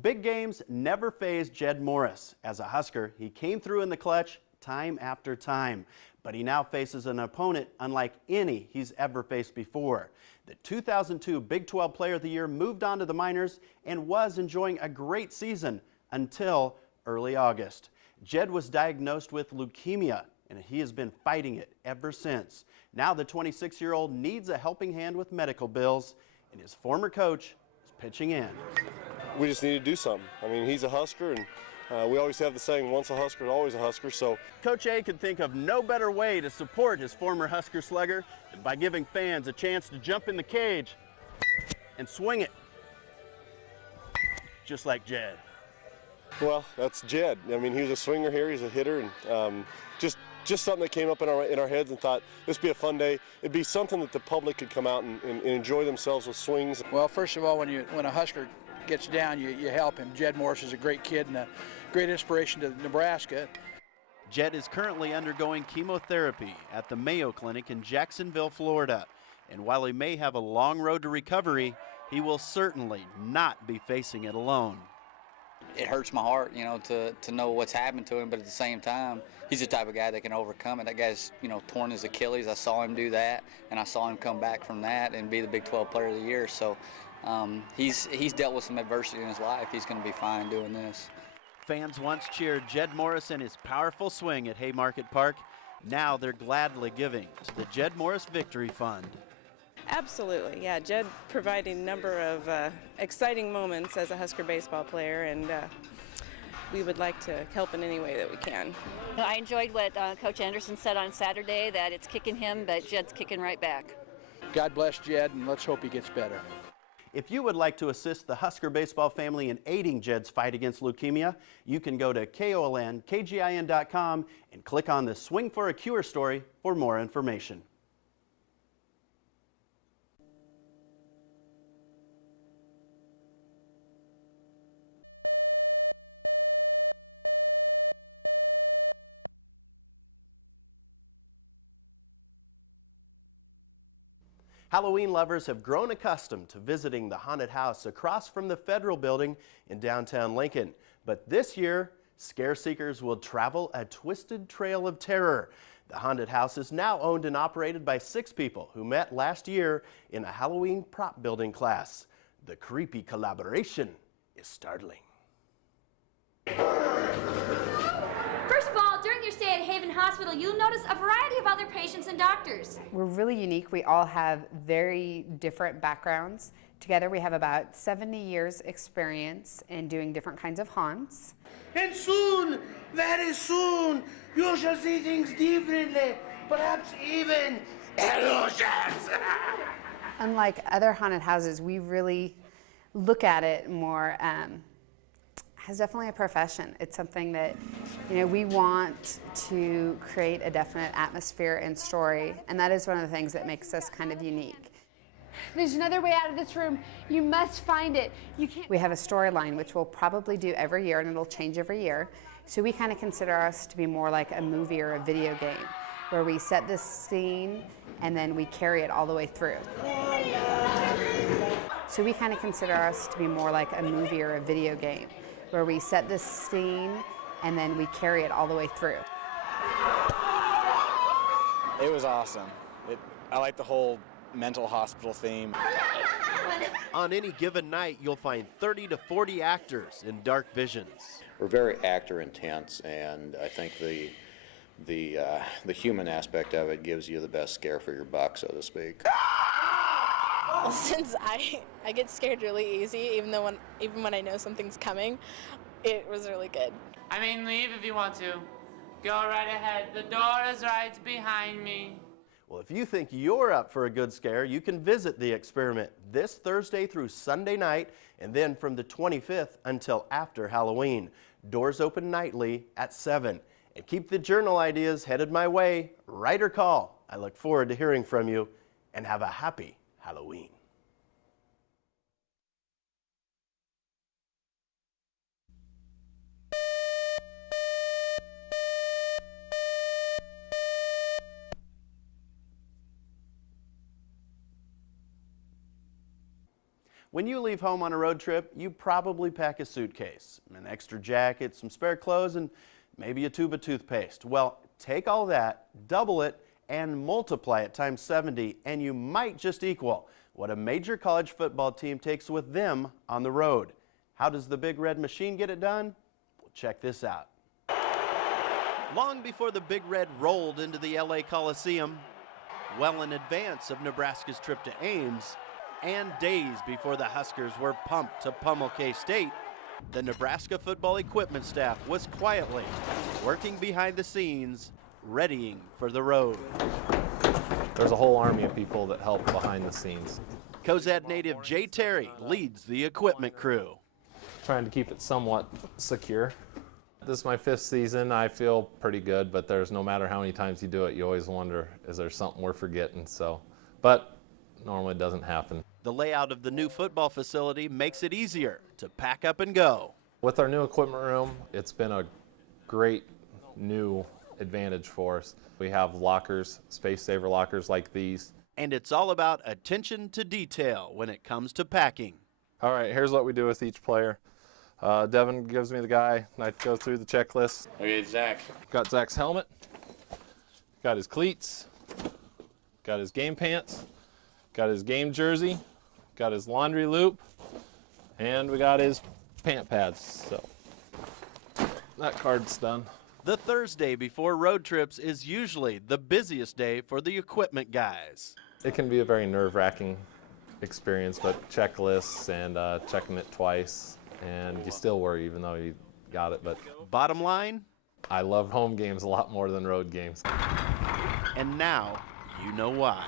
Big games never fazed Jed Morris. As a Husker, he came through in the clutch time after time, but he now faces an opponent unlike any he's ever faced before. The 2002 Big 12 Player of the Year moved on to the minors and was enjoying a great season until early August. Jed was diagnosed with leukemia, and he has been fighting it ever since. Now the 26-year-old needs a helping hand with medical bills, and his former coach is pitching in. We just need to do something. I mean, he's a Husker, and we always have the saying, once a Husker, always a Husker. So Coach A could think of no better way to support his former Husker slugger than by giving fans a chance to jump in the cage and swing it, just like Jed. Well, that's Jed. I mean, he was a swinger here, he's a hitter, and just something that came up in our heads and thought this would be a fun day. It'd be something that the public could come out and enjoy themselves with swings. Well, first of all, when a Husker gets down, you help him. Jed Morris is a great kid and a great inspiration to Nebraska. Jed is currently undergoing chemotherapy at the Mayo Clinic in Jacksonville, Florida. And while he may have a long road to recovery, he will certainly not be facing it alone. It hurts my heart, you know, to know what's happened to him, but at the same time, he's the type of guy that can overcome it. That guy's, you know, torn his Achilles. I saw him do that, and I saw him come back from that and be the Big 12 Player of the Year. So he's dealt with some adversity in his life. He's going to be fine doing this. Fans once cheered Jed Morris and his powerful swing at Haymarket Park. Now they're gladly giving to the Jed Morris Victory Fund. Absolutely, yeah. Jed providing a number of exciting moments as a Husker baseball player, and we would like to help in any way that we can. I enjoyed what Coach Anderson said on Saturday, that it's kicking him, but Jed's kicking right back. God bless Jed, and let's hope he gets better. If you would like to assist the Husker baseball family in aiding Jed's fight against leukemia, you can go to KOLN, KGIN.com and click on the Swing for a Cure story for more information. Halloween lovers have grown accustomed to visiting the haunted house across from the Federal Building in downtown Lincoln. But this year, scare seekers will travel a twisted trail of terror. The haunted house is now owned and operated by 6 people who met last year in a Halloween prop building class. The creepy collaboration is startling. First of all, during your stay at Haven Hospital, you'll notice a variety of other patients and doctors. We're really unique. We all have very different backgrounds. Together we have about 70 years experience in doing different kinds of haunts. And soon, very soon, you shall see things differently, perhaps even illusions. Unlike other haunted houses, we really look at it more as definitely a profession. It's something that, you know, we want to create a definite atmosphere and story, and that is one of the things that makes us kind of unique. There's another way out of this room. You must find it. You can't. We have a storyline which we'll probably do every year, and it'll change every year. So we kind of consider us to be more like a movie or a video game, where we set this scene and then we carry it all the way through. So we kind of consider us to be more like a movie or a video game, where we set this scene and then we carry it all the way through. It was awesome. I like the whole mental hospital theme. On any given night, you'll find 30 to 40 actors in dark visions. We're very actor intense, and I think the human aspect of it gives you the best scare for your buck, so to speak. Well, since I get scared really easy, even when I know something's coming, it was really good. I mean, leave if you want to. Go right ahead. The door is right behind me. Well, if you think you're up for a good scare, you can visit the experiment this Thursday through Sunday night, and then from the 25th until after Halloween. Doors open nightly at 7. And keep the journal ideas headed my way. Write or call. I look forward to hearing from you, and have a happy Halloween. When you leave home on a road trip, you probably pack a suitcase, an extra jacket, some spare clothes, and maybe a tube of toothpaste. Well, take all that, double it, and multiply it times 70, and you might just equal what a major college football team takes with them on the road. How does the Big Red Machine get it done? Well, check this out. Long before the Big Red rolled into the LA Coliseum, well in advance of Nebraska's trip to Ames, and days before the Huskers were pumped to pummel K-State, the Nebraska football equipment staff was quietly working behind the scenes, readying for the road. There's a whole army of people that help behind the scenes. Cozad native Jay Terry leads the equipment crew. Trying to keep it somewhat secure. This is my 5th season. I feel pretty good, but there's no matter how many times you do it, you always wonder, is there something we're forgetting? But normally it doesn't happen. The layout of the new football facility makes it easier to pack up and go. With our new equipment room, it's been a great new advantage for us. We have lockers, space saver lockers like these. And it's all about attention to detail when it comes to packing. All right, here's what we do with each player. Devin gives me the guy, and I go through the checklist. Okay, Zach. Got Zach's helmet, got his cleats, got his game pants, got his game jersey, got his laundry loop, and we got his pant pads. So that card's done. The Thursday before road trips is usually the busiest day for the equipment guys. It can be a very nerve-wracking experience, but checklists and checking it twice, and you still worry even though you got it. But bottom line, I love home games a lot more than road games. And now you know why.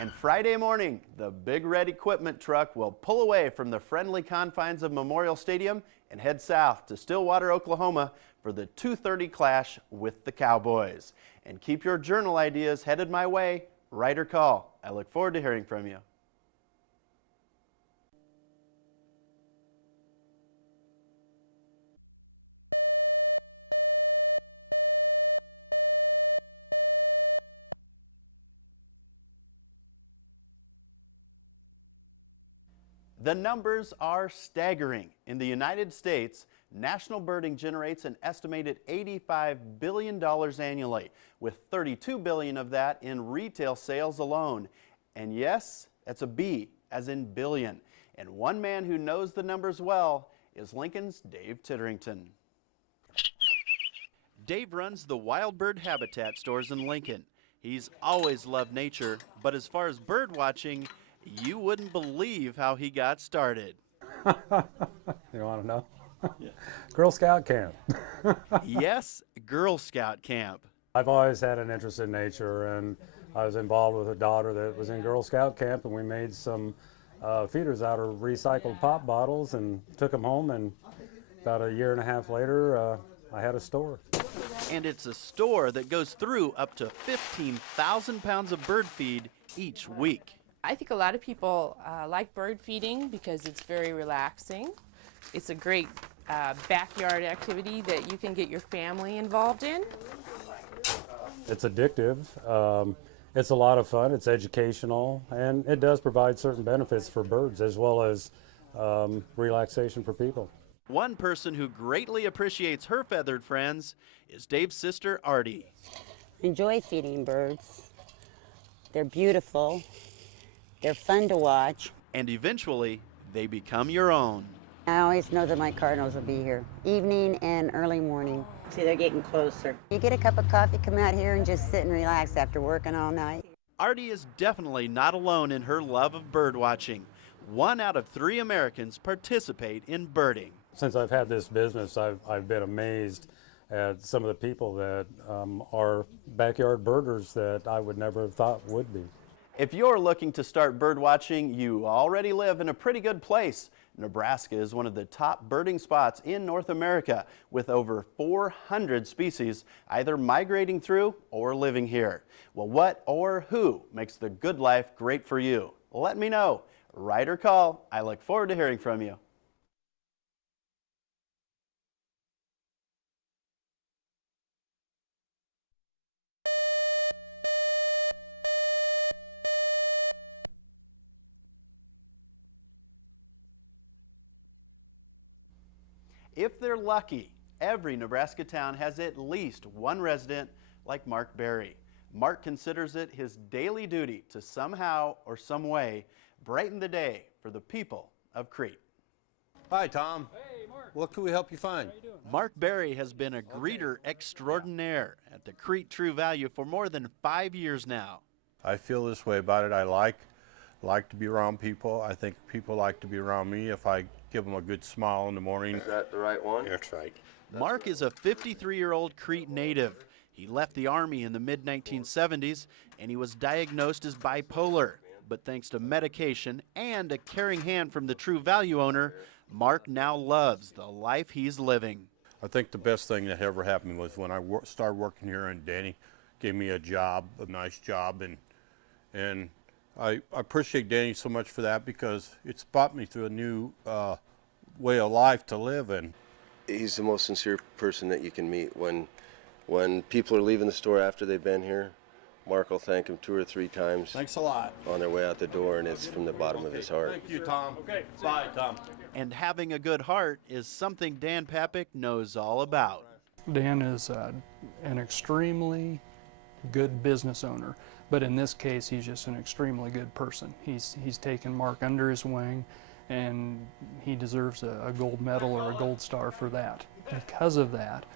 And Friday morning, the Big Red equipment truck will pull away from the friendly confines of Memorial Stadium and head south to Stillwater, Oklahoma for the 2:30 clash with the Cowboys. And keep your journal ideas headed my way. Write or call. I look forward to hearing from you. The numbers are staggering. In the United States, national birding generates an estimated $85 billion annually, with $32 billion of that in retail sales alone. And yes, that's a B, as in billion. And one man who knows the numbers well is Lincoln's Dave Titterington. Dave runs the Wild Bird Habitat stores in Lincoln. He's always loved nature, but as far as bird watching, you wouldn't believe how he got started. You want to know? Yeah. Girl Scout camp. Yes, Girl Scout camp. I've always had an interest in nature, and I was involved with a daughter that was in Girl Scout camp, and we made some feeders out of recycled pop bottles and took them home, and about a year and a half later, I had a store. And it's a store that goes through up to 15,000 pounds of bird feed each week. I think a lot of people like bird feeding because it's very relaxing. It's a great backyard activity that you can get your family involved in. It's addictive. It's a lot of fun. It's educational, and it does provide certain benefits for birds as well as relaxation for people. One person who greatly appreciates her feathered friends is Dave's sister, Artie. Enjoy feeding birds. They're beautiful. They're fun to watch. And eventually, they become your own. I always know that my cardinals will be here, evening and early morning. See, they're getting closer. You get a cup of coffee, come out here and just sit and relax after working all night. Artie is definitely not alone in her love of bird watching. 1 out of 3 Americans participate in birding. Since I've had this business, I've been amazed at some of the people that are backyard birders that I would never have thought would be. If you're looking to start bird watching, you already live in a pretty good place. Nebraska is one of the top birding spots in North America, with over 400 species either migrating through or living here. Well, what or who makes the good life great for you? Let me know. Write or call. I look forward to hearing from you. If they're lucky, every Nebraska town has at least one resident like Mark Berry. Mark considers it his daily duty to somehow or some way brighten the day for the people of Crete. Hi, Tom. Hey, Mark. What can we help you find? Mark Berry has been a greeter extraordinaire at the Crete True Value for more than 5 years now. I feel this way about it. I like to be around people. I think people like to be around me if I give them a good smile in the morning. Is that the right one? That's right. Mark is a 53-year-old Crete native. He left the Army in the mid-1970s and he was diagnosed as bipolar. But thanks to medication and a caring hand from the True Value owner, Mark now loves the life he's living. I think the best thing that ever happened was when I started working here and Danny gave me a job, a nice job, and I appreciate Danny so much for that because it's brought me through a new way of life to live in. He's the most sincere person that you can meet. When people are leaving the store after they've been here, Mark will thank him 2 or 3 times. Thanks a lot. On their way out the door, and it's from the bottom of his heart. Thank you, Tom. Okay. Bye, Tom. And having a good heart is something Dan Papik knows all about. Dan is an extremely good business owner, but in this case, he's just an extremely good person. He's taken Mark under his wing, and he deserves a gold medal or a gold star for that. Because of that,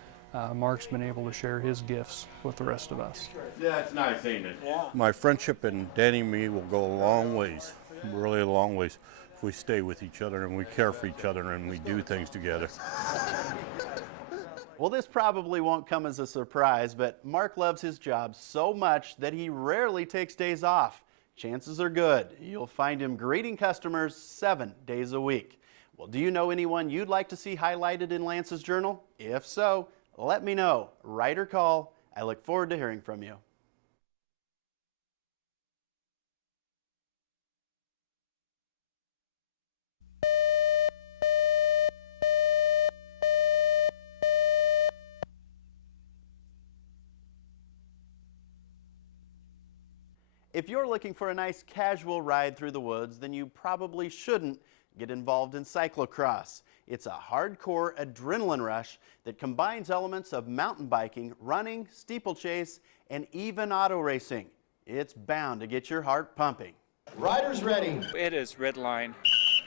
Mark's been able to share his gifts with the rest of us. Yeah, it's nice, ain't it? Yeah. My friendship and Danny and me will go a long ways, really a long ways, if we stay with each other and we care for each other and we do things together. Well, this probably won't come as a surprise, but Mark loves his job so much that he rarely takes days off. Chances are good you'll find him greeting customers 7 days a week. Well, do you know anyone you'd like to see highlighted in Lance's Journal? If so, let me know. Write or call. I look forward to hearing from you. If you're looking for a nice casual ride through the woods, then you probably shouldn't get involved in cyclocross. It's a hardcore adrenaline rush that combines elements of mountain biking, running, steeplechase, and even auto racing. It's bound to get your heart pumping. Riders ready. It is red line,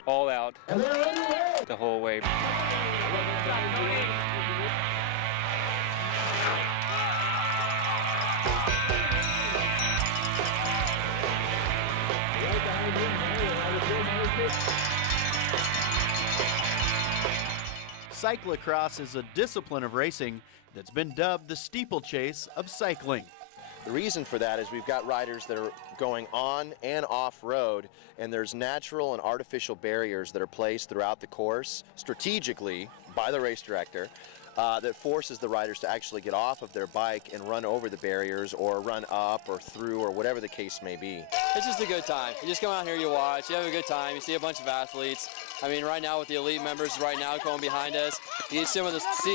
all out, And they're underway. the whole way. Cyclocross is a discipline of racing that's been dubbed the steeplechase of cycling. The reason for that is we've got riders that are going on and off road, and there's natural and artificial barriers that are placed throughout the course strategically by the race director that forces the riders to actually get off of their bike and run over the barriers or run up or through or whatever the case may be. It's just a good time. You just come out here, you watch, you have a good time, you see a bunch of athletes. I mean, right now with the elite members right now going behind us, you see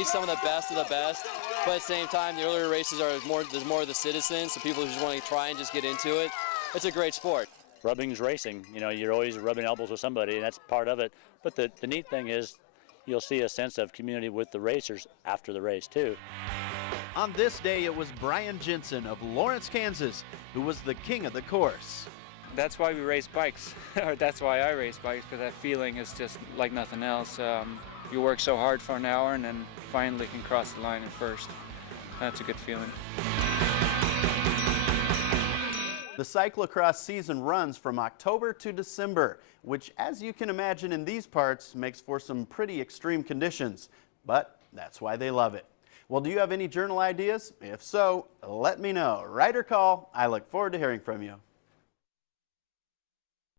some of the best of the best, but at the same time, the earlier races there's more of the citizens, so people who just want to try and just get into it. It's a great sport. Rubbing's racing. You know, you're always rubbing elbows with somebody, and that's part of it. But the neat thing is you'll see a sense of community with the racers after the race, too. On this day, it was Brian Jensen of Lawrence, Kansas, who was the king of the course. That's why we race bikes, or that's why I race bikes, because that feeling is just like nothing else. You work so hard for an hour and then finally can cross the line in first. That's a good feeling. The cyclocross season runs from October to December, which, as you can imagine in these parts, makes for some pretty extreme conditions. But that's why they love it. Well, do you have any journal ideas? If so, let me know. Write or call. I look forward to hearing from you.